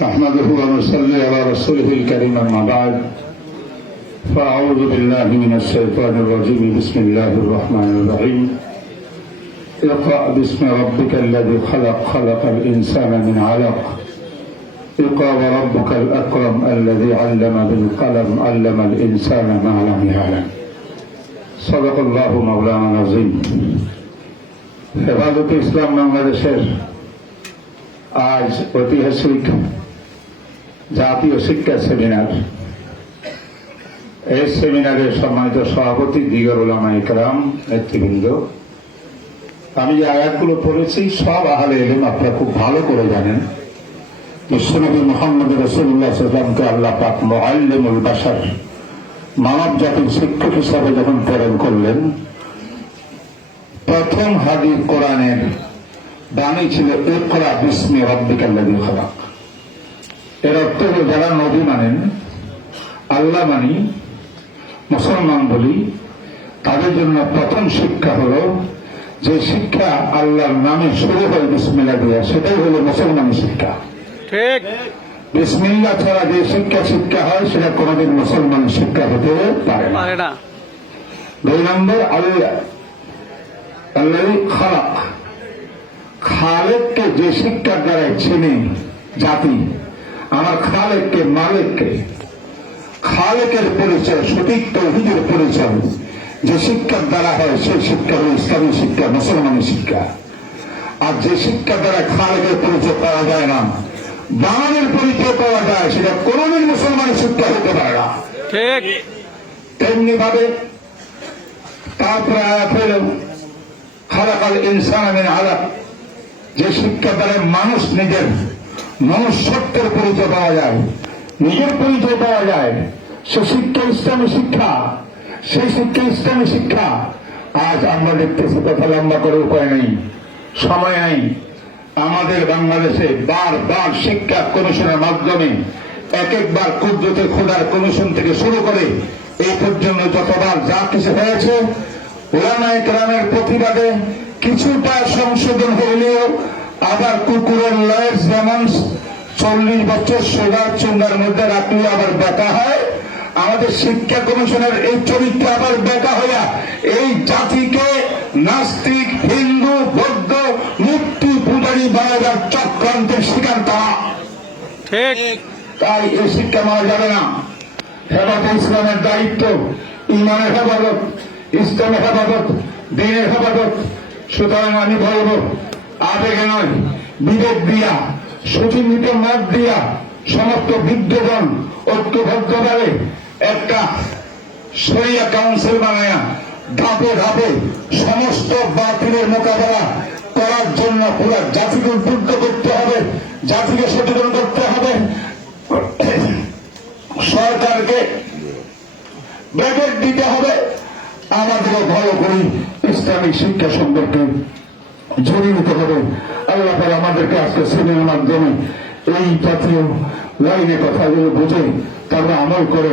نحمده ونصلي على رسوله الكريم أما بعد فأعوذ بالله من الشيطان الرجيم بسم الله الرحمن الرحيم اقرأ باسم ربك الذي خلق خلق الإنسان من علق اقرأ وربك الأكرم الذي علم بالقلم علم الإنسان ما لم يعلم صدق الله مولانا العظيم হেফাজত ইসলাম বাংলাদেশের আজ ঐতিহাসিক জাতীয় শিক্ষা সেমিনার, এই সেমিনারের সম্মানিত সভাপতি দিগর উলামা ইকরাম, নেতৃবৃন্দ, আমি যে আয়াতগুলো পড়েছি সব আহলে ইলম আপনারা খুব ভালো করে জানেন। বিশ্বনবী মুহাম্মদ রাসূলুল্লাহ সাল্লাল্লাহু আলাইহি ওয়াসাল্লামকে আল্লাহ পাক মুআল্লিমুল বাশার, মানব জাতির শিক্ষক হিসাবে যখন প্রেরণ করলেন, প্রথম হাদিস কোরআনের বাণী ছিল ইকরা বিসমি রাব্বিকাল্লাযী খালাক। এর অর্থ হল যারা নবী মানেন, আল্লাহ মানি, মুসলমান বলি, তাদের জন্য প্রথম শিক্ষা হল যে শিক্ষা আল্লাহর নামে শুরু হয় বিসমিল্লাহ দিয়া, সেটাই হলো মুসলমানের শিক্ষা। ঠিক, বিসমিল্লাহ ছাড়া যে শিক্ষা হয় সেটা কোনদিন মুসলমানের শিক্ষা হতে পারে না। দুই নম্বর, আল্লাহ আল্লাহই খালাক, খালেককে যে শিক্ষার দ্বারা চেনে জাতি, আমার খালেককে, মালিককে, খালেকের পরিচয়, সঠিক তাওহীদের পরিচয় যে শিক্ষার দ্বারা হয় সেই শিক্ষা হল ইসলামী শিক্ষা, মুসলমানের শিক্ষা। আর যে শিক্ষার দ্বারা খালেকের পরিচয় পাওয়া যায় না, বাঙালির পরিচয় পাওয়া যায়, সেটা কোনদিন মুসলমানের শিক্ষা হতে পারে না। ঠিক তেমনি ভাবে তারপরে আয়াত হল খালাকাল ইনসান মিন আলাক, যে শিক্ষা দ্বারা মানুষ নিজের মনুষ্যত্বের পরিচয় পাওয়া যায়, নিজের পরিচয় পাওয়া যায়, সে শিক্ষা ইসলামী শিক্ষা, সেই শিক্ষা ইসলামী শিক্ষা। আজ আমরা দেখতেছি, কথা লম্বা করে উপায় নেই, সময় নেই, আমাদের বাংলাদেশে বারবার শিক্ষা কমিশনের মাধ্যমে একবার কুদরতে খোদার কমিশন থেকে শুরু করে এই পর্যন্ত যতবার যা কিছু হয়েছে, উলামা ইকরামের প্রতিবাদে কিছুটা সংশোধন হলেও আবার কুকুরের লয়ের যেমন 40 বছর সোজা চুঙ্গার মধ্যে রাখলে আবার বেকা হয়, আমাদের শিক্ষা কমিশনের এই চরিত্র আবার বেকা হইয়া এই জাতিকে নাস্তিক, হিন্দু, বৌদ্ধ, মূর্তি পূজারী বানাবার চক্রান্তের শিকার তারা। ঠিক, তাই এই শিক্ষা মানা যাবে না। হেফাজত ইসলামের দায়িত্ব ইমানের হেফাজত, ইসলামের হেফাজত, দ্বীনের হেফাজত। সুতরাং আমি বলব, আবেগে নয়, বিবেক দিয়া, সুচিন্তিত মত দিয়া সমস্ত বিদ্যজন ঐক্যবদ্ধভাবে একটা শরিয়া কাউন্সিল বানায়া ধাপে ধাপে সমস্ত বাতিলের মোকাবেলা করার জন্য পুরো জাতিকে উদ্বুদ্ধ করতে হবে, জাতিকে সচেতন করতে হবে, সরকারকে ব্যাকেট দিতে হবে, আমাদেরও ভালো করে ইসলামিক শিক্ষা সম্পর্কে জড়িয়ে নিতে হবে। আল্লাহ তাআলা আমাদেরকে আজকে সেমিনারের মাধ্যমে এই জাতীয় লাইনে কথাগুলো বুঝে তারপরে আমল করে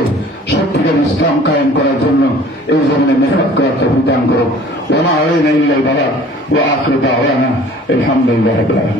সত্যিকার ইসলাম কায়েম করার জন্য এই জমিনে মেহনত করার তৌফিক দান করো। ওয়া মা আলাইনা ইল্লাল বালাগ ওয়া আখিরু দাওয়ানা আলহামদুলিল্লাহি রাব্বিল আলামিন।